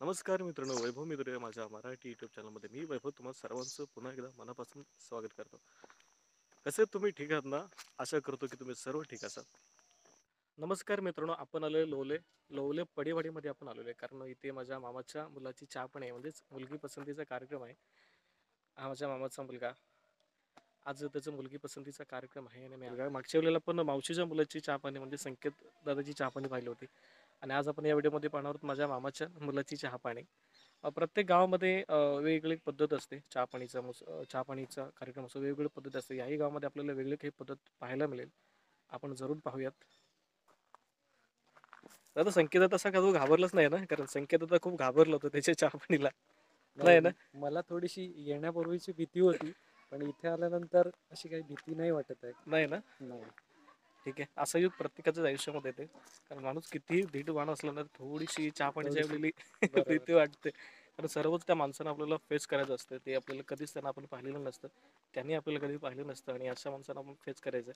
नमस्कार मित्रांनो, वैभव मित्र या माझ्या मराठी यूट्यूब चॅनलमध्ये मी वैभव तुम्हाला सर्वांचं पुन्हा एकदा मनापासून स्वागत करतो. कसे तुम्ही ठीक आहात ना? आशा करतो की तुम्ही सर्व ठीक असाल. नमस्कार मित्रांनो, आपण आलोय लोवले पडेवाडीमध्ये आपण आलेलो आहे, कारण इथे माझ्या मामाच्या मुलाची चहा पण आहे, म्हणजेच मुलगी पसंतीचा कार्यक्रम आहे. हा माझ्या मामाचा मुलगा, आज त्याचा मुलगी पसंतीचा कार्यक्रम आहे आणि मागच्या वेळेला पण मावशीच्या मुलाची चहापाणी म्हणजे संकेत दादाची चहापाणी पाहिली होती. आणि आज आपण या व्हिडिओमध्ये पाहणार आहोत माझ्या मामाच्या मुलाची चहापाणी. प्रत्येक गावामध्ये वेगवेगळी पद्धत असते चहापाणीचा कार्यक्रम असतो, वेगवेगळी पद्धत असते. याही गावामध्ये आपल्याला वेगळी काही पद्धत पाहायला मिळेल, आपण जरूर पाहूयात. दादा संकेत तसा का तो घाबरलाच नाही ना, कारण संकेत आता खूप घाबरला होता त्याच्या चहापाणीला, नाही ना? मला थोडीशी येण्यापूर्वीची भीती होती, पण इथे आल्यानंतर अशी काही भीती नाही वाटत आहे. नाही ना? नाही. ठीक आहे, असं युग प्रत्येकाच्याच आयुष्यामध्ये येते, कारण माणूस कितीही धीटवान असला ना थोडीशी चहापाणीच्या वेळेली भीती वाटते. कारण सर्वच त्या माणसानं आपल्याला फेस करायचं असतं, ते आपल्याला कधीच त्यांना आपण पाहिलेलं नसतं, त्यांनी आपल्याला कधी पाहिलं नसतं, आणि अशा माणसांना आपण फेस करायचं.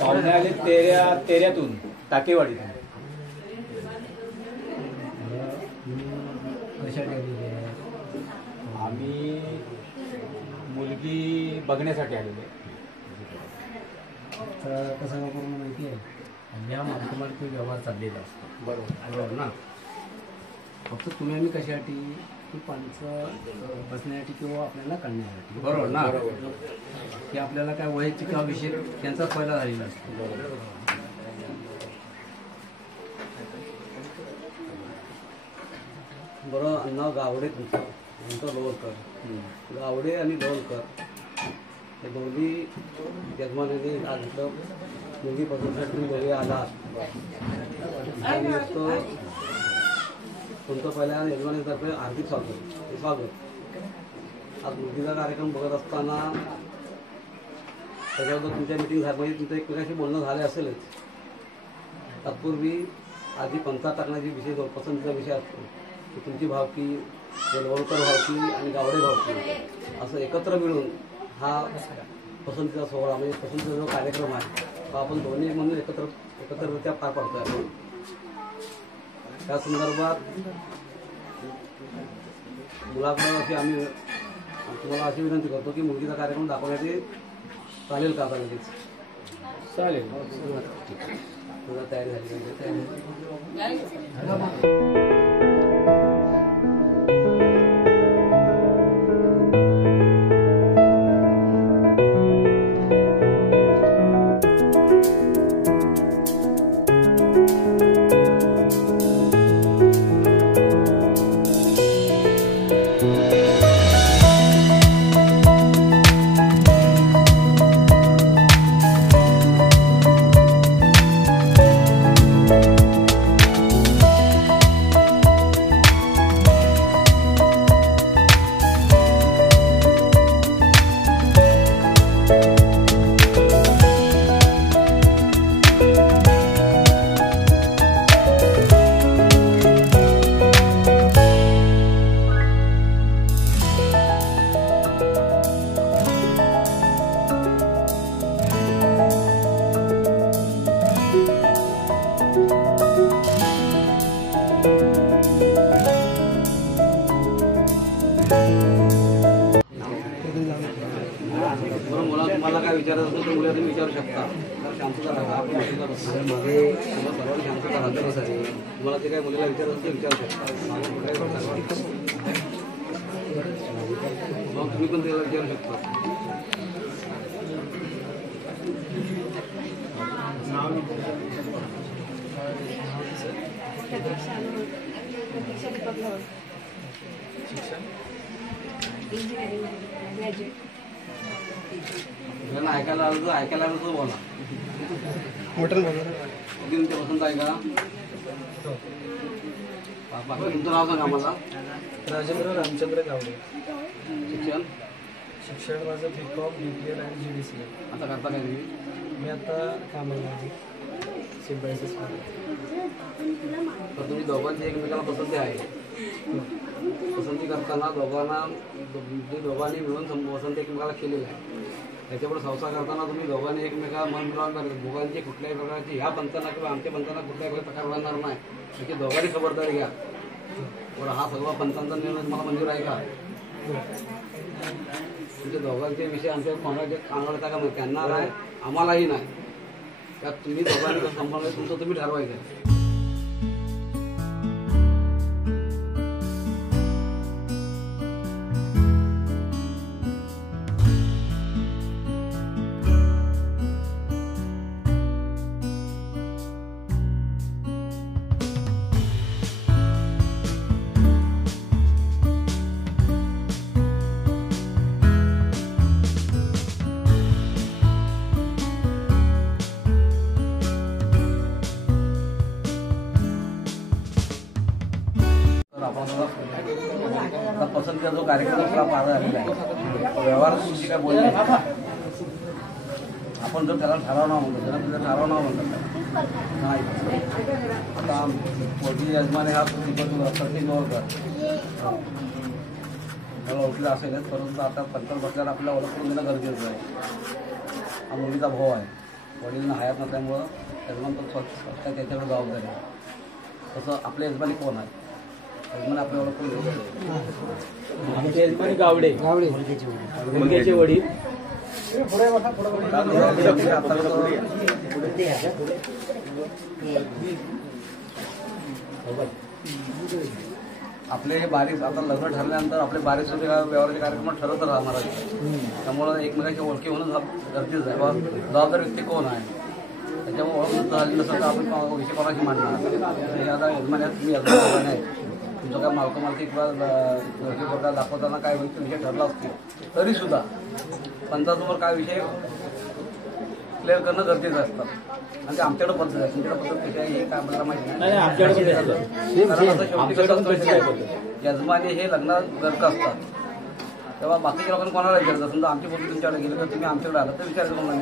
पाहुणे आले तेऱ्यातून टाकेवाडीतून. आम्ही मुलगी बघण्यासाठी आलेलो. तर कसं का पूर्ण माहिती आहे, या माध्यमात व्यवहार चाललेला असतो. बरोबर ना. फक्त तुम्ही आम्ही कशासाठी की पाणीचं बसण्यासाठी किंवा आपल्याला काढण्यासाठी. बरोबर ना. की आपल्याला काय वैयक्तिक विषय त्यांचाच पहिला झालेला असतो. बरं. अण्णा गावडे तुमचं लोणकर, गावडे आणि लोणकर हे दोन्ही यजमानाने आज इथं मुलगी पसंतीसाठी तुम्ही दोघे आला. तुमचं पहिल्या यजमानीतर्फे हार्दिक स्वागत. आज मुलगीचा कार्यक्रम बघत असताना त्याच्याबद्दल तुमच्या मिटिंग झाली, म्हणजे तुमचं एकमेकाशी बोलणं झाले असेलच. तत्पूर्वी आधी पंचात टाकण्याची विषय पसंतीचा विषय असतो की तुमची भावकी, लोणकर भावकी आणि गावडे भावकी असं एकत्र मिळून हा पसंतीचा सोहळा म्हणजे पसंतीचा जो कार्यक्रम आहे तो आपण दोन्ही म्हणून एकत्ररित्या पार पाडतोय. आपण त्या संदर्भात मुलाकडे अशी आम्ही तुम्हाला अशी विनंती करतो की मुलगीचा कार्यक्रम दाखवण्याची चालेल का? आता लगेच चालेल. तुला तयारी झाली तुम्हाला काय विचारायचं असेल तर मुलं तुम्ही विचारू शकता. शांतता राहा, आपण मागे सर्वांनी शांतता राहण्यासाठी तुम्हाला ते काय मुलीला विचारायचं असेल विचारू शकता. मग तुम्ही पण त्याला विचारू शकता. ऐकायला आलं तर बोला. हॉटेल तुमच्या पसंत आहे का? तुमचं नाव सांगा मला. राजेंद्र रामचंद्र गावडे. शिक्षण शिक्षण माझं BCom BPL आणि GDCA. आता करता काय तुम्ही? मी आता कामाला आहे सिम्बायसिस. तर तुम्ही दोघांची एकमेकाला पसंती आहे. पसंती करताना दोघांनी मिळून पसंती एकमेकाला केलेली आहे. त्याच्यापुढे संसार करताना तुम्ही दोघांनी एकमेकाला मन मिळवून करता. दोघांची कुठल्याही प्रकारची ह्या पंथांना किंवा आमच्या पंथांना कुठल्याही प्रकार राहणार नाही त्याची दोघांनी खबरदारी घ्या. बरं, हा सगळा पंथांचा निर्णय तुम्हाला मंजूर आहे का? तुमच्या दोघांचे विषय आमच्या कोणाचे कानाला का त्यांना नाही आम्हालाही नाही. त्यात तुम्ही दोघांनी संभाळलं तुमचं तुम्ही ठरवायचं. आता पसंतीचा जो कार्यक्रम आपला पार झालेला आहे व्यवहार तुमची काय बोलली आपण जर त्याला ठराव नाव म्हणतो त्याला तुझं ठराव नाव म्हणतात नाही. आता मोठी यजमाने हा सचिन गोरकर मला ओळखला असेलच, परंतु आता पंचायत बसल्यावर आपल्याला ओळख करून देणं गरजेचं आहे. हा मुलीचा भाऊ आहे, वडील हयात नसल्यामुळं यजमान पण स्वतः त्याच्याकडे जबाबदारी आहे. तसं आपले यजमानी कोण आहे? यजमान आपल्या ओळख करून देऊ. आमचे यजमानी गावडे मुलग्याचे वडील. आपले बारीक आता लग्न ठरल्यानंतर आपले बारीक सुद्धा व्यवहाराचे कार्यक्रम ठरत राहणार आहे. त्यामुळं एकमेकांची ओळखी होणं गरजेचं आहे. जबाबदार व्यक्ती कोण आहे त्याच्यामुळे ओळख झाली नसेल तर आपण विषय कोणाशी मांडणार. आता यजमान तुम्ही यजमान आहे, तुमचं काय मालकी किंवा प्रकार दाखवताना काय विषय ठरला असतील तरीसुद्धा पंचायतसमोर काय विषय क्लिअर करणं गरजेचं असतं. आणि ते आमच्याकडे पद्धत आहे, तुमच्याकडे पद्धत कशी आहे हे काय आपल्याला माहिती नाही. यजमानी हे लग्नात गर्क असतात तेव्हा बाकीच्या लोकांना कोणाला विचारतात. समजा आमची पद्धत तुमच्याकडे गेली तर तुम्ही आमच्याकडे आलं तर विचारायचं कोणाला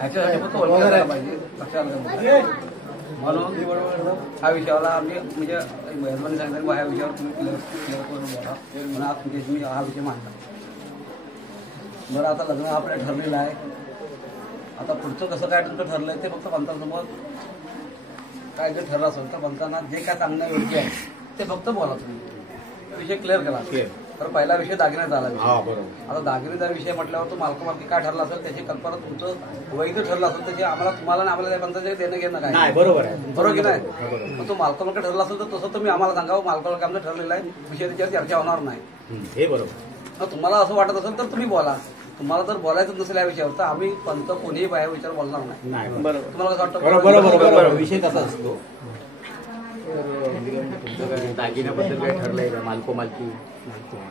ह्याच्यासाठी फक्त ओळख करायला पाहिजे लक्षात. म्हणून ह्या विषयाला आम्ही म्हणजे यजमानी सांगितलं ह्या विषयावर तुम्ही क्लिअर करून बोला म्हणून आज तुम्ही हा विषय मांडला. बरं, आता लग्न आपलं ठरलेलं आहे. आता पुढचं कसं काय तुमचं ठरलं आहे ते फक्त पंचांसमोर काय जर ठरलं असेल तर पंचांना जे काय सांगणं योग्य आहे ते फक्त बोला. तुम्ही विषय क्लिअर केला. तर पहिला विषय दागिन्याचा आला. आता दागिनेचा विषय म्हटल्यावर तो मालकी काय ठरला असेल त्याची कल्पना तुमचं वैध ठरलं असेल त्याची तुम्हाला आणि आम्हाला त्या पंचाचे देणं घेणं काय बरोबर आहे. बरोबर की नाही. मग तो मालकामार्के ठरला असेल तर तसं तुम्ही आम्हाला सांगावं मालकामार्के आमचं ठरलेलं आहे विषय त्याच्यावर चर्चा होणार नाही. हे बरोबर. मग तुम्हाला असं वाटत असेल तर तुम्ही बोला. तुम्हाला जर बोलायचं नसेल या विषयावर तर आम्ही पंत कोणीही बाहेर विचार बोलणार नाही. बरोबर. तुम्हाला कसं वाटतं? बरोबर. विषय कसा असतो तुमचं काय दागिन्याबद्दल काय ठरलंय का? मालकी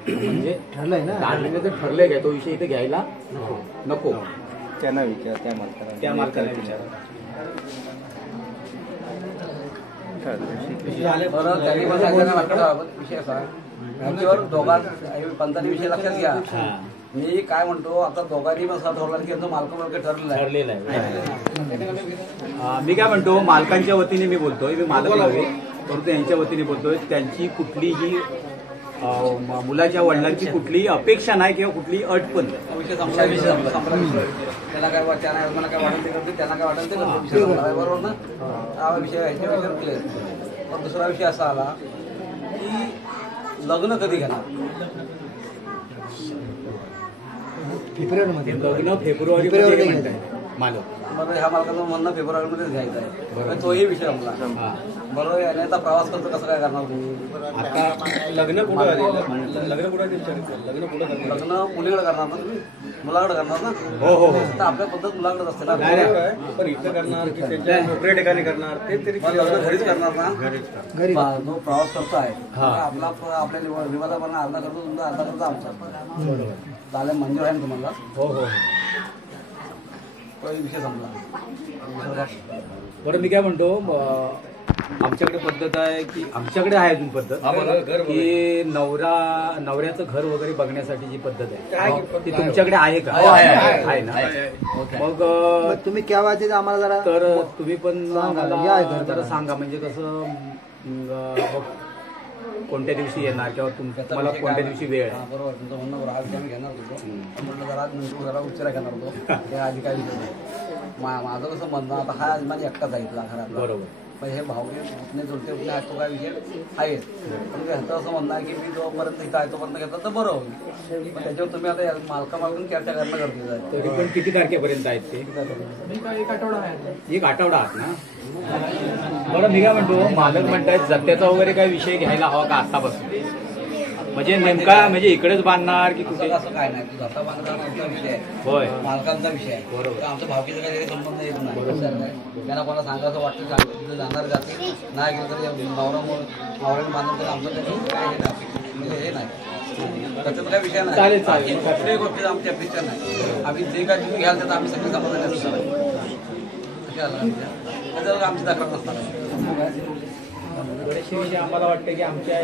म्हणजे ठरलंय ना, दागिन्याचं ठरलंय का? तो विषय इथे घ्यायला नको. त्यांना विचार, त्या मालकाला विचार. बरं, त्यांनी पण सांगितलं विषय असा यांच्यावर पंतांनी विषय लक्षात घ्या. मी काय म्हणतो आता दोघांनी पण ठरवलं की यांचं मालकी ठरलेलं आहे. मी काय म्हणतो मालकांच्या वतीने मी बोलतोय, मी मालक नव्हे परंतु यांच्या वतीने बोलतोय. त्यांची कुठलीही मुलाच्या वडिलांची कुठलीही अपेक्षा नाही किंवा कुठलीही अट पण नाही. विषय संपला. त्याला काय वाटतं मला काय वाटेल ते करते, त्यांना काय वाटेल ते करते. बरोबर ना. हा विषय ह्याच्या विषयावर क्लिअर. पण दुसरा विषय असा आला की लग्न कधी घेणार. फेब्रुवारीमध्ये. लग्न फेब्रुवारीमध्ये म्हणताय मालक. बरं, ह्या मालकाचं म्हणणं फेब्रुवारीमध्येच घ्यायचं आहे. तोही विषय आपला. बरोबर. याचा प्रवास करतो कसं काय करणार तुम्ही? आता लग्न कुठं लग्न मुलीकडे करणार ना तुम्ही, मुलाकडे करणार ना. हो. तर आपल्या पद्धत मुलाकडेच असते ना. पण इथं करणार की त्यांच्या नोकरी ठिकाणी करणार ते तरी लग्न घरीच करणार ना. जो प्रवास करतो आहे आपला आपल्या विवादापणा अर्धा करतो तुमचा, अर्धा करतो आमचा. चालेल, मंजूर आहे ना तुम्हाला? हो. तो विषय संपला. बरं, मी काय म्हणतो आमच्याकडे पद्धत आहे की आमच्याकडे आहे अजून पद्धत की नवऱ्याचं घर वगैरे बघण्यासाठी जी पद्धत आहे ती तुमच्याकडे आहे का? आहे ना. मग तुम्ही केव्हा ते आम्हाला जरा तर तुम्ही पण या आम्हाला घर जरा सांगा म्हणजे कसं कोणत्या दिवशी येणार किंवा तुम्हाला कोणत्या दिवशी वेळ आहे. बरोबर तुमचं म्हणणं बरोबर. आज आम्ही घेणार होतो पण म्हटलं जरा नंतर जरा उशिरा घेणार होतो ते आधी काही विषय नाही. माझं कसं म्हणणं आता हा माझी एकटाच आहे इथला घरात. बरोबर. पण हे भावने उठणे जुळते उठणे हा तो काय विषय आहेच. पण ह्याचं असं म्हणणं आहे की मी जोपर्यंत इथं आहे तोपर्यंत घेतलं तर बरं होईल. पण त्याच्यावर तुम्ही आता मालकामालून चर्चा करणं गरजेचं आहे. तरी पण किती तारखेपर्यंत आहेत ते? एक आठवडा आहे. एक आठवडा आहात ना. बरं मी काय म्हणतो मालक म्हणतायत जत्त्याचा वगैरे काही विषय घ्यायला हवा का आतापासून? म्हणजे नेमका म्हणजे इकडेच बांधणार की कुठे? असं काय नाही तू जाता बांधणार आमचा विषय आहे. होय. मालकांचा विषय आहे. बरोबर. तर आमच्या भावकीचा काही संबंध येत नाही. त्यांना कोणाला सांगायचं वाटतं तिथे जाणार जाते नाही गेलं तरी नवऱ्याने बांधून तरी आमचं काही हे नाही म्हणजे हे नाही त्याच्यात काही विषय नाही. चालेल, चालेल. कुठल्याही गोष्टीत आमची अपेक्षा नाही. आम्ही जे काय तुम्ही घ्याल त्यात आम्ही सगळे समाधानी असणार त्याच्यावर आमची तक्रार नसणार आहे. बरेचसे विषय आम्हाला वाटतं की आमच्या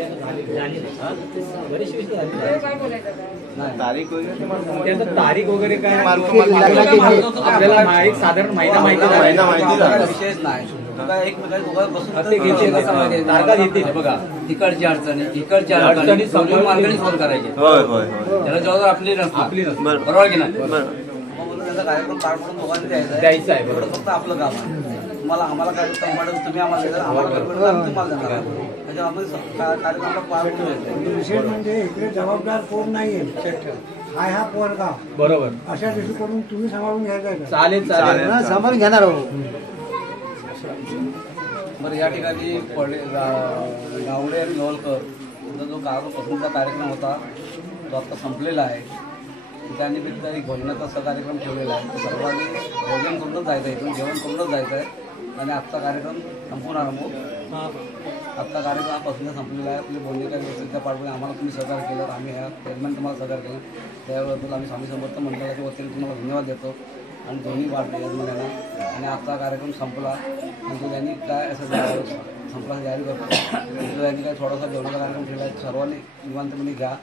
बरेचसे विषय झाले. त्याचं तारीख वगैरे काय आपल्याला माहीत साधारण महिना माहिती विषयच नाही. काय एकमेकांना बसून ते घेतील तारखा घेतील बघा. तिकडची अडचणी समजून मार्गाने फोन करायचे. त्याला जवळ आपली नसणार. बरोबर की नाही? त्याचा कार्यक्रम पार पडून दोघांनी द्यायचं आहे. एवढं फक्त आपलं काम आहे. तुम्हाला आम्हाला काय तुम्ही आम्हाला देणार आम्हाला तुम्हाला देणार त्याच्यामध्ये कार्यक्रमाला पार पडून विशेष म्हणजे इकडे जबाबदार कोण नाहीये. हा पोरगा बरोबर. अशा दृष्टीकडून तुम्ही सांभाळून घ्यायचा. चालेल चालेल सांभाळून घेणार आहोत. बरं या ठिकाणी गावडे आणि लोलकर यांचा जो पसंतीचा कार्यक्रम होता तो आता संपलेला आहे. त्यानिमित्त एक भोजनाचा असा कार्यक्रम ठेवलेला आहे. सर्वांनी भोजन करूनच जायचं आहे. इथून जेवण करूनच जायचं आहे आणि आजचा कार्यक्रम संपून आरंभ. आजचा कार्यक्रम हा पसंत संपलेला आहे. आपली बोलणी काही व्यवस्थित पाठवली आम्हाला तुम्ही सहकार्य केलं. आम्ही ह्या चेअरमॅन तुम्हाला सहकार्य केलं त्याबद्दल आम्ही स्वामी समर्थ मंडळाच्या वतीने तुम्हाला धन्यवाद देतो आणि दोन्ही पार्टी यजमान्यांना. आणि आजचा कार्यक्रम संपला आणि तो त्यांनी काय असं संपला तयारी करतो त्यांनी काय थोडासा जेवणाचा कार्यक्रम ठेवला आहे. सर्वांनी निवांतपणे घ्या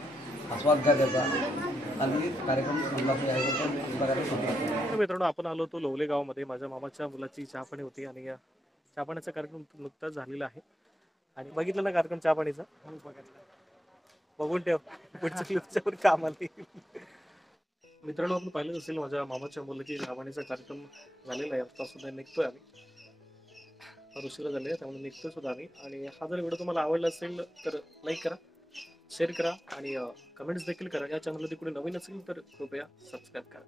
आस्वाद घ्या त्याचा आणि कार्यक्रम संपला संपला. मित्रांनो आपण आलो होतो लोवले गावामध्ये. माझ्या मामाच्या मुलाची चहापाणी होती आणि या चहापाण्याचा कार्यक्रम नुकताच झालेला आहे. आणि बघितलं ना कार्यक्रम चहापाणीचा? बघून ठेव पुढच्या क्लिपच्यावर काम आली. मित्रांनो आपण पाहिलंच असेल माझ्या मामाच्या मुलाची चहापाणीचा कार्यक्रम झालेला आहे. आता सुद्धा निघतोय आम्ही. उशिरा झाले त्यामुळे निघतोय सुद्धा आम्ही. आणि हा जर व्हिडिओ तुम्हाला आवडला असेल तर लाईक करा, शेअर करा आणि कमेंट्स देखील करा. या चॅनलमध्ये कुठे नवीन असेल तर कृपया सबस्क्राईब करा.